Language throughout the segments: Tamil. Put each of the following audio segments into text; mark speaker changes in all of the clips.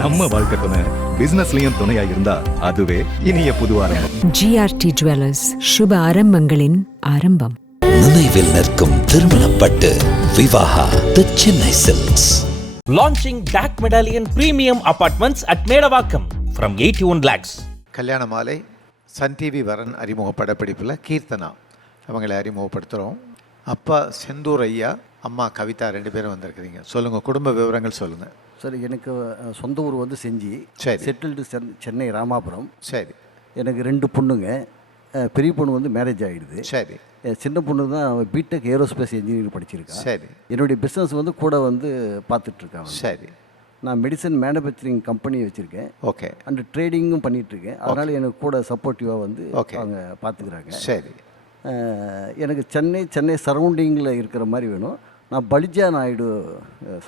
Speaker 1: நம்ம வாழ்க்கை துணை பிசினஸ்லயும் துணையா இருந்தா அதுவே இனிய புது ஆரம்பம்.
Speaker 2: ஜிஆர்டி ஜுவல்லர்ஸ் சுப ஆரம்பங்களின் ஆரம்பம்.
Speaker 3: நினைவில் நிற்கும் திருமணப்பட்டு Vivaha the Chennai Silks
Speaker 4: Launching DAC Medallion Premium Apartments at Medavakkam from 81 lakhs.
Speaker 5: கல்யாண மாலை சன் டிவி வரன் அறிமுக படப்பிடிப்பில் கீர்த்தனா. அவங்களை அறிமுகப்படுத்துகிறோம் அப்பா செந்தூர் ஐயா அம்மா கவிதா ரெண்டு பேரும் வந்திருக்கிறீங்க. சொல்லுங்கள் குடும்ப விவரங்கள் சொல்லுங்கள்
Speaker 6: சார் எனக்கு சொந்த ஊர் வந்து செஞ்சி
Speaker 5: சரி.
Speaker 6: செட்டில்டு சென்னை ராமாபுரம்.
Speaker 5: சரி.
Speaker 6: எனக்கு ரெண்டு பொண்ணுங்க. பெரிய பொண்ணு வந்து மேரேஜ் ஆகிடுது
Speaker 5: சரி.
Speaker 6: சின்ன பொண்ணு தான் பிடெக் ஏரோஸ்பேஸ் இன்ஜினியரிங் படிச்சிருக்கா.
Speaker 5: சரி.
Speaker 6: என்னுடைய பிஸ்னஸ் வந்து கூட வந்து பார்த்துட்ருக்காங்க
Speaker 5: சரி.
Speaker 6: நான் மெடிசன் மேனுஃபேக்சரிங் கம்பெனி வச்சுருக்கேன்.
Speaker 5: ஓகே.
Speaker 6: அண்ட் ட்ரேடிங்கும் பண்ணிகிட்ருக்கேன் அதனால் எனக்கு கூட சப்போர்ட்டிவாக வந்து
Speaker 5: Okay.
Speaker 6: அவங்க பார்த்துக்கிறாங்க
Speaker 5: சரி.
Speaker 6: எனக்கு சென்னை சென்னை சரௌண்டிங்கில் இருக்கிற மாதிரி வேணும். நான் பலிஜா நாயுடு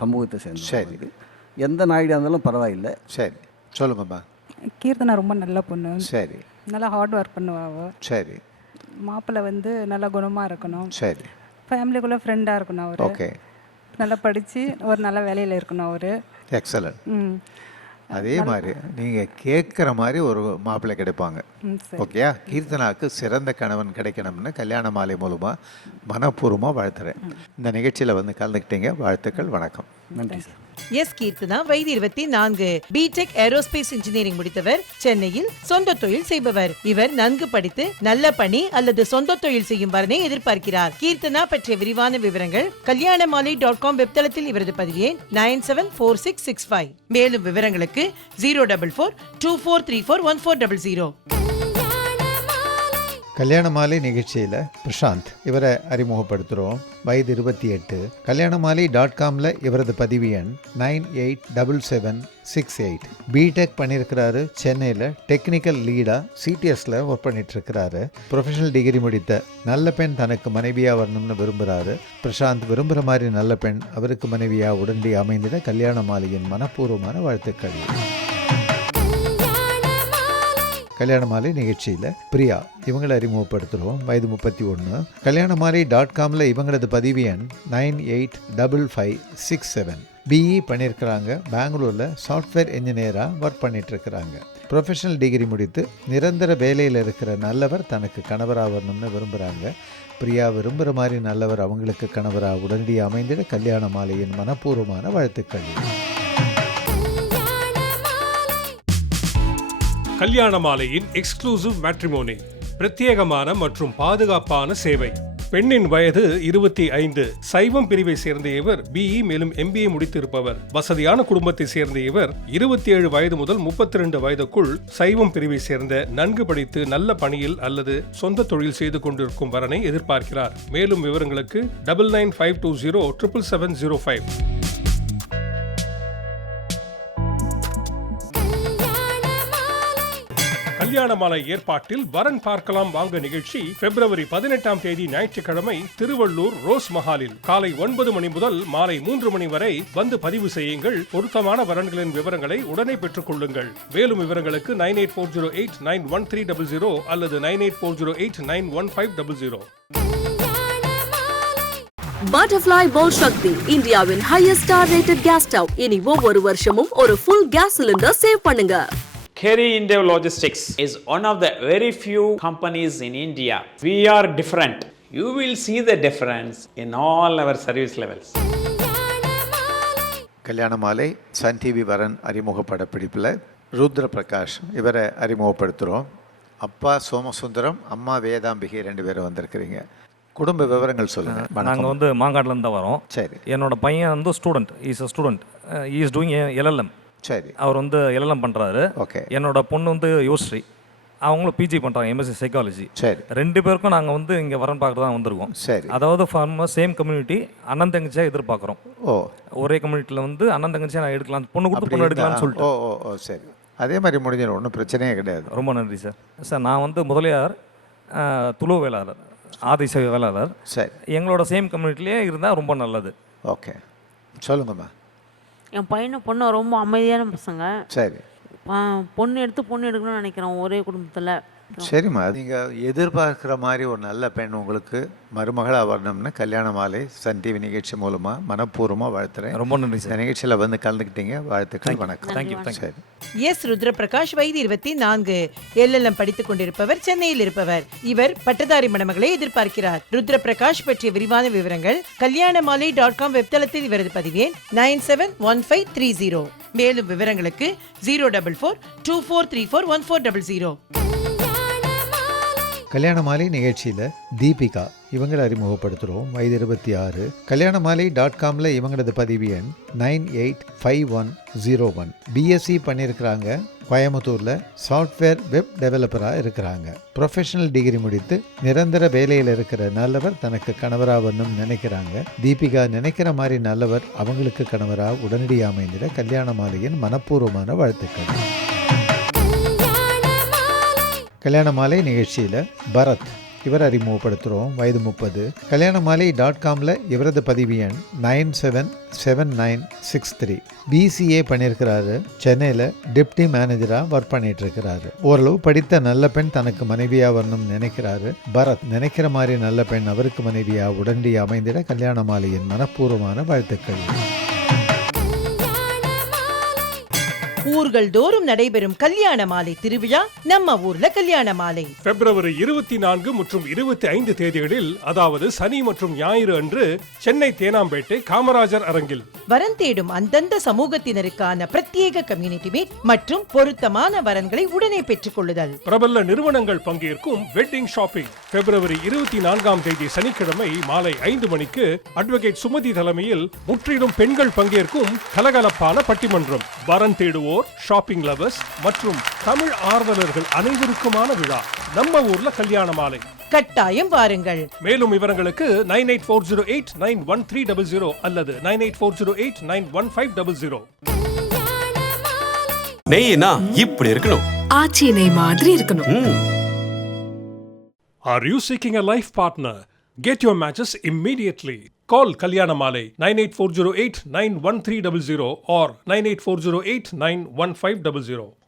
Speaker 6: சமூகத்தை
Speaker 5: சரி.
Speaker 6: எந்த நாயுடாக இருந்தாலும் பரவாயில்லை.
Speaker 5: சரி சொல்லுங்கம்மா
Speaker 7: கீர்த்தனா ரொம்ப நல்ல பொண்ணு.
Speaker 5: சரி.
Speaker 7: நல்லா ஹார்ட் ஒர்க் பண்ணுவா அவ.
Speaker 5: சரி.
Speaker 7: மாப்பிள்ளை வந்து நல்ல குணமாக இருக்கணும்.
Speaker 5: சரி.
Speaker 7: ஃபேமிலிக்குள்ளே ஃப்ரெண்டாக இருக்கணும் அவர்.
Speaker 5: ஓகே
Speaker 7: நல்லா படித்து ஒரு நல்ல வேலையில் இருக்கணும் அவர்.
Speaker 5: எக்ஸலன்ட்
Speaker 7: ம்.
Speaker 5: அதே மாதிரி நீங்கள் கேட்குற மாதிரி ஒரு மாப்பிள்ளை கிடைப்பாங்க. ஓகேயா கீர்த்தனாவுக்கு சிறந்த கணவன் கிடைக்கணும்னு கல்யாண மாலை மூலமாக மனப்பூர்வமாக வாழ்த்துறேன். இந்த நிகழ்ச்சியில் வந்து கலந்துக்கிட்டீங்க. வாழ்த்துக்கள். வணக்கம்.
Speaker 6: நன்றி சார்
Speaker 8: எஸ் கீர்த்தனா வயது இருபத்தி நான்கு. பிடெக் ஏரோஸ்பேஸ் இன்ஜினியரிங் முடித்தவர் சென்னையில் சொந்த தொழில் செய்பவர். இவர் நன்கு படித்து நல்ல பணி அல்லது சொந்த தொழில் செய்யும் வரனை எதிர்பார்க்கிறார். கீர்த்தனா பற்றிய விரிவான விவரங்கள் கல்யாணமாலை டாட் காம் வெப்தளத்தில் இவரது பதிவு nine seven four six six five. மேலும் விவரங்களுக்கு zero double four two four three four one four double zero.
Speaker 5: Kalyana Malai நிகழ்ச்சியில் பிரசாந்த் இவரை அறிமுகப்படுத்துகிறோம் வயது இருபத்தி எட்டு. கல்யாண மாலை டாட் காமில் இவரது பதிவு எண் nine eight double seven six eight. BTech பண்ணியிருக்கிறாரு சென்னையில் டெக்னிக்கல் லீடாக சிடிஎஸில் ஒர்க் பண்ணிட்டுருக்கிறாரு. ப்ரொஃபஷனல் டிகிரி முடித்த நல்ல பெண் தனக்கு மனைவியாக வரணும்னு விரும்புகிறாரு பிரசாந்த் விரும்புகிற மாதிரி நல்ல பெண் அவருக்கு மனைவியாக உடனடி அமைந்திட கல்யாண மாலையின் மனப்பூர்வமான வாழ்த்துக்கள். கல்யாண மாலை நிகழ்ச்சியில் பிரியா இவங்களை அறிமுகப்படுத்துகிறோம் வயது முப்பத்தி ஒன்று கல்யாண மாலை டாட் காமில் இவங்களது பதிவு எண் nine eight double five six seven. BE பண்ணியிருக்கிறாங்க. பெங்களூரில் சாஃப்ட்வேர் இன்ஜினியராக ஒர்க் பண்ணிகிட்ருக்கிறாங்க ப்ரொஃபஷனல் டிகிரி முடித்து நிரந்தர வேலையில் இருக்கிற நல்லவர் தனக்கு கணவராக வரணும்னு விரும்புகிறாங்க பிரியா விரும்புகிற மாதிரி நல்லவர் அவங்களுக்கு கணவராக உடனடியாக அமைந்திட கல்யாண மாலையின் மனப்பூர்வமான வாழ்த்துக்கள்.
Speaker 9: கல்யாண மாலையின் எக்ஸ்க்ளூசிவ் மேட்ரிமோனி பிரத்யேகமான மற்றும் பாதுகாப்பான சேவை. பெண்ணின் வயது இருபத்தி ஐந்து. சைவம் பிரிவை சேர்ந்த இவர் பிஇ மேலும் எம்பிஏ முடித்திருப்பவர். வசதியான குடும்பத்தை சேர்ந்த இவர் இருபத்தி ஏழு வயது முதல் முப்பத்தி ரெண்டு வயதுக்குள் சைவம் பிரிவை சேர்ந்த நன்கு படித்து நல்ல பணியில் அல்லது சொந்த தொழில் செய்து கொண்டிருக்கும் வரனை எதிர்பார்க்கிறார். மேலும் விவரங்களுக்கு double nine five two zero triple seven zero five Kalyanamalai ஏற்பாட்டில் வரன் பார்க்கலாம் வாங்க நிகழ்ச்சி பிப்ரவரி பதினெட்டாம் தேதி ஞாயிற்றுக்கிழமை திருவள்ளூர் ரோஸ் மஹாலில். காலை ஒன்பது மணி முதல் மாலை மூன்று மணி வரை வந்து பதிவு செய்யுங்கள். பொருத்தமான வரன்களின் விவரங்களை உடனே பெற்றுக் கொள்ளுங்கள். மேலும் விவரங்களுக்கு nine eight four zero eight nine one three double zero அல்லது nine eight four zero eight nine one five double zero.
Speaker 10: Butterfly போல் சக்தி இந்தியாவின் highest star rated gas stove இனி ஒவ்வொரு வருஷமும் ஒரு ஃபுல் கேஸ் சிலிண்டர் சேவ் பண்ணுங்க.
Speaker 11: Kerry India Logistics is one of the very few companies in India. We are different. You will see the difference in all our service levels.
Speaker 5: கல்யாண மாலை சன் டிவி வரன் அறிமுக படப்பிடிப்பில் ருத்ர பிரகாஷ் இவரை அறிமுகப்படுத்துகிறோம் அப்பா சோமசுந்தரம் அம்மா வேதாம்பிகை ரெண்டு பேரும் வந்திருக்கிறீங்க குடும்ப விவரங்கள் சொல்லுங்கள்
Speaker 12: நாங்கள் வந்து மாங்காட்லேருந்து தான் வரோம்
Speaker 5: சரி
Speaker 12: என்னோட பையன் வந்து student is a student is doing LLM
Speaker 5: சரி.
Speaker 12: அவர் வந்து எல்எல்எம் பண்ணுறாரு
Speaker 5: ஓகே.
Speaker 12: என்னோட பொண்ணு வந்து யோஸ்ரீ அவங்களும் பிஜி பண்ணுறாங்க எம்எஸ்சி சைக்காலஜி
Speaker 5: சரி.
Speaker 12: ரெண்டு பேருக்கும் நாங்கள் வந்து இங்கே வரன் பார்க்க தான் வந்திருக்கோம்.
Speaker 5: சரி.
Speaker 12: அதாவது ஃபார்ம் சேம் கம்யூனிட்டி அண்ணன் தங்கச்சியாக எதிர்பார்க்குறோம்.
Speaker 5: ஓ.
Speaker 12: ஒரே கம்யூனிட்டியில் வந்து அண்ணன் தங்கச்சியாக நான் எடுக்கலாம் பொண்ணு கொடுத்து பொண்ணு எடுக்கலாம்னு சொல்லிட்டு.
Speaker 5: ஓ ஓ ஓ சரி. அதே மாதிரி முடிஞ்சிடும் ஒன்றும் பிரச்சனையே கிடையாது.
Speaker 12: ரொம்ப நன்றி சார். சார் நான் வந்து முதலியார் துளு வேளாளர் ஆதிச வேளாளர்.
Speaker 5: சரி.
Speaker 12: எங்களோட சேம் கம்யூனிட்டிலே இருந்தால் ரொம்ப நல்லது.
Speaker 5: ஓகே. சொல்லுங்கம்மா.
Speaker 13: என் பையனை பொண்ணு ரொம்ப அமைதியான பசங்க.
Speaker 5: சரி.
Speaker 13: பொண்ணு எடுத்து பொண்ணு எடுக்கணும்னு நினைக்கிறோம் ஒரே குடும்பத்தில்.
Speaker 5: சரிம்மா. நீங்கள் எதிர்பார்க்குற மாதிரி ஒரு நல்ல பெண் உங்களுக்கு மருமகளாக வரணும்னு கல்யாண மாலை சன் டிவி நிகழ்ச்சி மூலமாக மனப்பூர்வமாக வாழ்த்துறேன்.
Speaker 12: ரொம்ப நன்றி
Speaker 5: இந்த நிகழ்ச்சியில் வந்து கலந்துக்கிட்டீங்க. வாழ்த்துக்கள் வணக்கம்.
Speaker 12: தேங்க்யூ
Speaker 5: சரி.
Speaker 8: எஸ் ருத்ரபிரகாஷ் வயது இருபத்தி நான்கு. எல்எல்எம் படித்துக் கொண்டிருப்பவர் சென்னையில் இருப்பவர். இவர் பட்டதாரி மணமகளை எதிர்பார்க்கிறார். ருத்ரபிரகாஷ் பற்றிய விரிவான விவரங்கள் கல்யாணமாலை டாட் காம் வெப்தளத்தில் இவரது பதிவேன் nine seven one five three zero. மேலும் விவரங்களுக்கு zero double four two four three four one four double zero.
Speaker 5: Kalyana Malai நிகழ்ச்சியில் தீபிகா இவங்களை அறிமுகப்படுத்துகிறோம் வயது இருபத்தி ஆறு. கல்யாண மாலை டாட் காமில் இவங்களது பதிவு எண் nine eight five one zero one. BSc பண்ணியிருக்கிறாங்க கோயம்புத்தூரில் சாஃப்ட்வேர் வெப் டெவலப்பராக இருக்கிறாங்க. ப்ரொஃபஷனல் டிகிரி முடித்து நிரந்தர வேலையில் இருக்கிற நல்லவர் தனக்கு கணவராக வரணும்னு நினைக்கிறாங்க. தீபிகா நினைக்கிற மாதிரி நல்லவர் அவங்களுக்கு கணவராக உடனடியாக அமைந்திட கல்யாண மாலையின் மனப்பூர்வமான வாழ்த்துக்கள். கல்யாண மாலை நிகழ்ச்சியில் பரத் இவர் அறிமுகப்படுத்துகிறோம் வயது முப்பது. கல்யாண மாலை டாட் காமில் இவரது பதிவு எண் nine seven seven nine six three BCA பண்ணியிருக்கிறாரு. சென்னையில் டிப்டி மேனேஜராக ஒர்க் பண்ணிகிட்ருக்கிறாரு ஓரளவு படித்த நல்ல பெண் தனக்கு மனைவியாக வரணும்னு நினைக்கிறாரு. பரத் நினைக்கிற மாதிரி நல்ல பெண் அவருக்கு மனைவியாக உடனடி அமைந்திட கல்யாண மாலையின் மனப்பூர்வமான வாழ்த்துக்கள்.
Speaker 8: ஊர்கள் தோறும் நடைபெறும் கல்யாண மாலை திருவிழா நம்ம ஊர்ல கல்யாண மாலை.
Speaker 9: பிப்ரவரி இருபத்தி நான்கு மற்றும் இருபத்தி ஐந்து தேதிகளில் அதாவது சனி மற்றும் ஞாயிறு அன்று சென்னை தேனாம்பேட்டை காமராஜர் அரங்கில்.
Speaker 8: வரன் தேடும் அந்தந்த சமூகத்தினருக்கான பிரத்யேக கம்யூனிட்டி மீட் மற்றும் பொருத்தமான வரன்களை உடனே பெற்றுக் கொள்ளுதல்
Speaker 9: பிரபல நிறுவனங்கள் பங்கேற்கும் வெட்டிங் ஷாப்பிங். பிப்ரவரி இருபத்தி நான்காம் தேதி சனிக்கிழமை மாலை ஐந்து மணிக்கு அட்வொகேட் சுமதி தலைமையில் முற்றிலும் பெண்கள் பங்கேற்கும் கலகலப்பான பட்டிமன்றம். வரன் தேடுவோர் ஷாப்பிங் லவர்ஸ் மற்றும் தமிழ் ஆர்வலர்கள் அனைவருக்குமான விழா. நம்ம ஊர்ல கல்யாண மாலை.
Speaker 8: கட்டாயம் வாருங்கள்.
Speaker 9: மேலும் விவரங்களுக்கு nine eight four zero eight nine one three double zero அல்லது nine eight four zero eight nine one five double zero.
Speaker 14: Naina இப்படி இருக்கணும்.
Speaker 2: ஆச்சி நெய் மாதிரி இருக்கணும்.
Speaker 9: Are you seeking a life partner? Get your matches immediately. Call Kalyanamale 98408 91300 or 98408 91500.